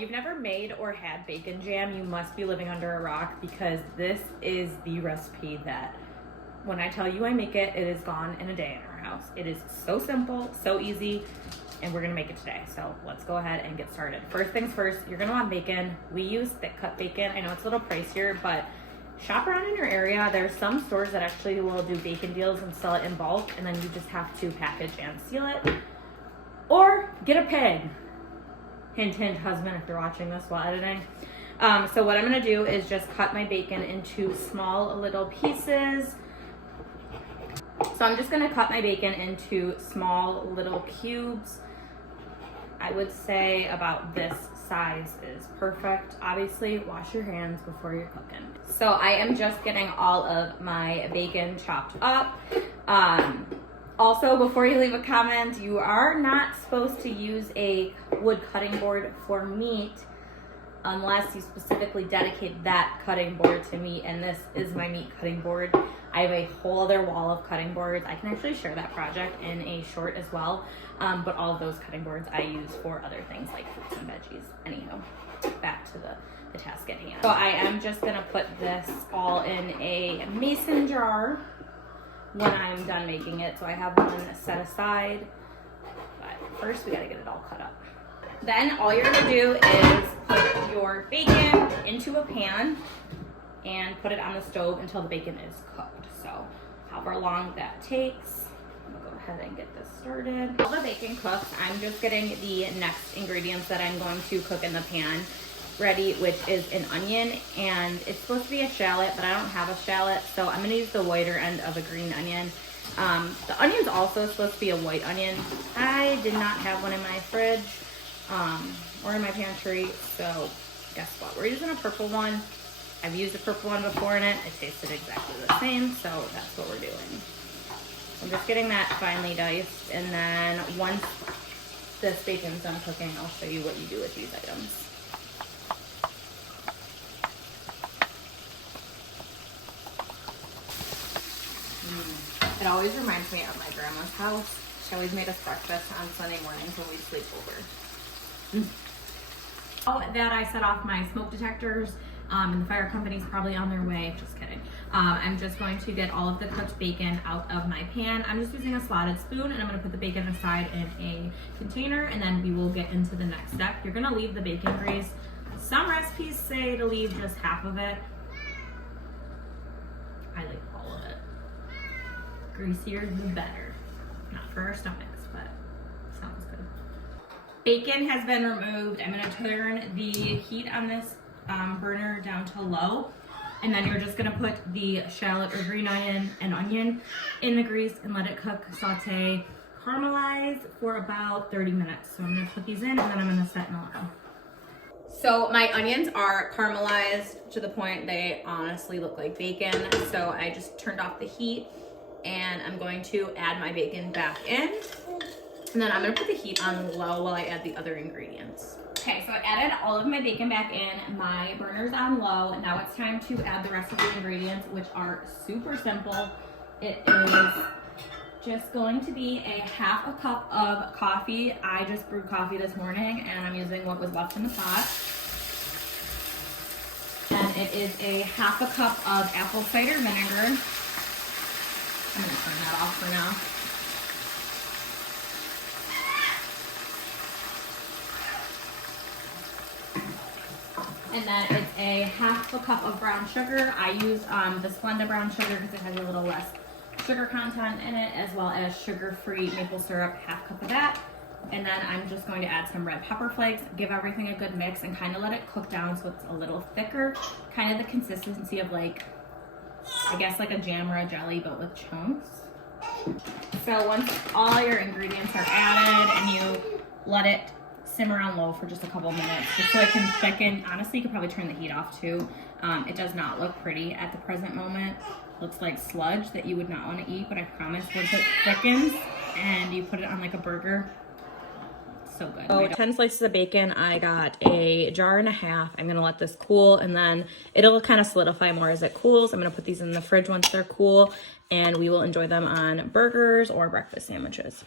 if you've never made or had bacon jam, you must be living under a rock, because this is the recipe that when I tell you I make it, it is gone in a day in our house. It is so simple, so easy, and we're gonna make it today. So let's go ahead and get started. First things first, you're gonna want bacon. We use thick cut bacon. I know it's a little pricier, but shop around in your area. There's some stores that actually will do bacon deals and sell it in bulk, and then you just have to package and seal it. Or get a pig. Hint, hint, husband, if you're watching this while editing. So what I'm gonna do is just cut my bacon into small little pieces. So I'm just gonna cut my bacon into small little cubes. I would say about this size is perfect. Obviously, wash your hands before you're cooking. So I am just getting all of my bacon chopped up. Also, before you leave a comment, you are not supposed to use a wood cutting board for meat unless you specifically dedicate that cutting board to meat, and this is my meat cutting board. I have a whole other wall of cutting boards. I can actually share that project in a short as well, but all of those cutting boards I use for other things like fruits and veggies. Anywho, back to the task at hand. So I am just gonna put this all in a mason jar when I'm done making it. So I have one set aside, but first we gotta get it all cut up. Then all you're gonna do is put your bacon into a pan and put it on the stove until the bacon is cooked. So however long that takes, I'm gonna go ahead and get this started. While the bacon cooks, I'm just getting the next ingredients that I'm going to cook in the pan ready, which is an onion, and it's supposed to be a shallot, but I don't have a shallot, so I'm gonna use the whiter end of a green onion. The onion's also supposed to be a white onion. I did not have one in my fridge or in my pantry, so guess what? We're using a purple one. I've used a purple one before in it. It tasted exactly the same, so that's what we're doing. I'm just getting that finely diced, and then once this bacon's done cooking, I'll show you what you do with these items. It always reminds me of my grandma's house. She always made us breakfast on Sunday mornings when we sleep over. Oh, that I set off my smoke detectors, and the fire company's probably on their way. Just kidding. I'm just going to get all of the cooked bacon out of my pan. I'm just using a slotted spoon, and I'm gonna put the bacon aside in a container, and then we will get into the next step. You're gonna leave the bacon grease. Some recipes say to leave just half of it. I like all of it. Greasier the better. Not for our stomachs, but sounds good. Bacon has been removed. I'm gonna turn the heat on this burner down to low, and then you're just gonna put the shallot or green onion and onion in the grease and let it cook, saute, caramelize for about 30 minutes. So I'm gonna put these in, and then I'm gonna set an alarm. So my onions are caramelized to the point they honestly look like bacon. So I just turned off the heat, and I'm going to add my bacon back in. And then I'm gonna put the heat on low while I add the other ingredients. Okay, so I added all of my bacon back in. My burner's on low. Now it's time to add the rest of the ingredients, which are super simple. It is just going to be a half a cup of coffee. I just brewed coffee this morning, and I'm using what was left in the pot. And it is a half a cup of apple cider vinegar. I'm gonna turn that off for now. And then it's a half a cup of brown sugar. I use the Splenda brown sugar because it has a little less sugar content in it, as well as sugar-free maple syrup, half cup of that. And then I'm just going to add some red pepper flakes, give everything a good mix, and kind of let it cook down so it's a little thicker, kind of the consistency of like, I guess like a jam or a jelly, but with chunks. So once all your ingredients are added and you let it simmer on low for just a couple minutes, just so it can thicken. Honestly, you could probably turn the heat off too. It does not look pretty at the present moment. Looks like sludge that you would not want to eat, but I promise once it thickens and you put it on like a burger, so good. So 10 slices of bacon. I got a jar and a half. I'm gonna let this cool, and then it'll kind of solidify more as it cools. I'm gonna put these in the fridge once they're cool, and we will enjoy them on burgers or breakfast sandwiches.